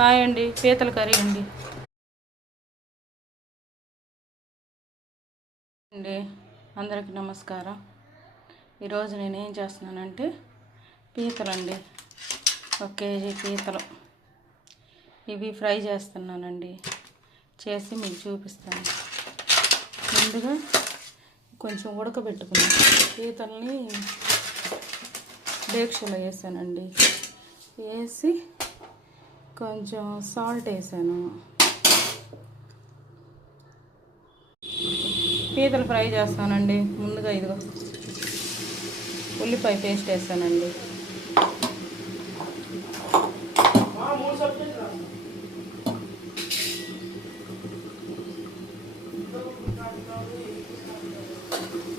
Hi అండి, పీతల curry అండి. అందరికీ నమస్కారం. ఈరోజు నేను ఏం చేస్తున్నానంటే పీతలండి, 1 కేజీ పీతలు ఇవి ఫ్రై చేస్తున్నానండి. చేసి మీకు చూపిస్తాను. ముందుగా కొంచెం ఉడకబెట్టుకున్నాను. పీతల్ని డేక్షలో వేసానండి. వేసి కొంచెం సాల్ట్ వేసాను. పీతలు ఫ్రై చేస్తానండి. ముందుగా ఇదిగో ఉల్లిపాయ పేస్ట్ వేసానండి.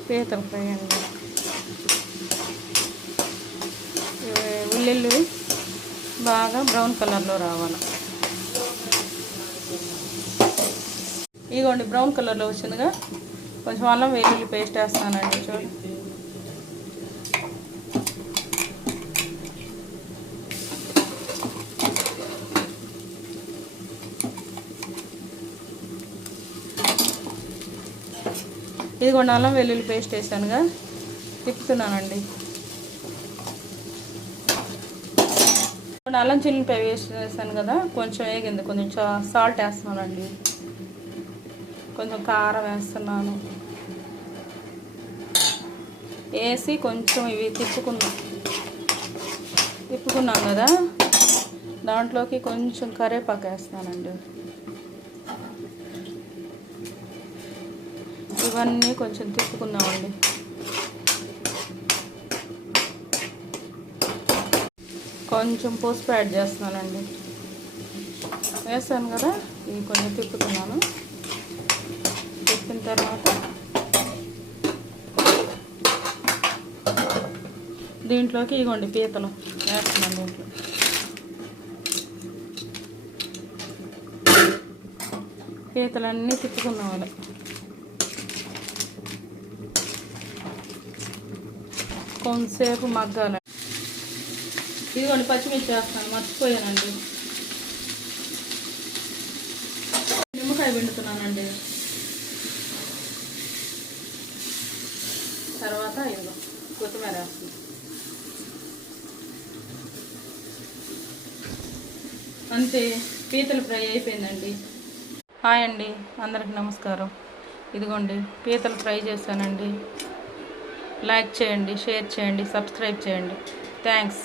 పీతలు ఫ్రై అండి. ఉల్లిళ్ళు బాగా బ్రౌన్ కలర్లో రావాలి. ఇదిగోండి బ్రౌన్ కలర్లో వచ్చిందిగా. కొంచెం అల్లం వెల్లుల్లి పేస్ట్ వేస్తానండి. చూడండి, ఇదిగోండి అల్లం వెల్లుల్లి పేస్ట్ వేసానుగా, తిప్పుతున్నానండి. అల్లం చిల్లిపాయ వేసాను కదా, కొంచెం వేగింది. కొంచెం సాల్ట్ వేస్తున్నానండి. కొంచెం కారం వేస్తున్నాను. వేసి కొంచెం ఇవి తిప్పుకున్నాం కదా, దాంట్లోకి కొంచెం కరివేపాకు వేస్తున్నానండి. ఇవన్నీ కొంచెం తిప్పుకుందామండి. కొంచెం పసుపు యాడ్ చేస్తున్నానండి. వేసాను కదా, ఇవి కొంచెం తిప్పుతున్నాను. తిప్పిన తర్వాత దీంట్లోకి ఇగోండి పీతలు వేస్తున్నాను. దీంట్లో పీతలన్నీ తిప్పుకున్నాం. కొంతసేపు మగ్గాలి. ఇదిగోండి పచ్చిమిర్చి వేస్తాను, మర్చిపోయానండి. నిమ్మకాయ పిండుతున్నానండి. తర్వాత ఇదిగో కొత్తిమీర వేస్తుంది. అంతే, పీతలు ఫ్రై అయిపోయిందండి. హాయ్ అండి, అందరికి నమస్కారం. ఇదిగోండి పీతలు ఫ్రై చేశానండి. లైక్ చేయండి, షేర్ చేయండి, సబ్స్క్రైబ్ చేయండి. థ్యాంక్స్.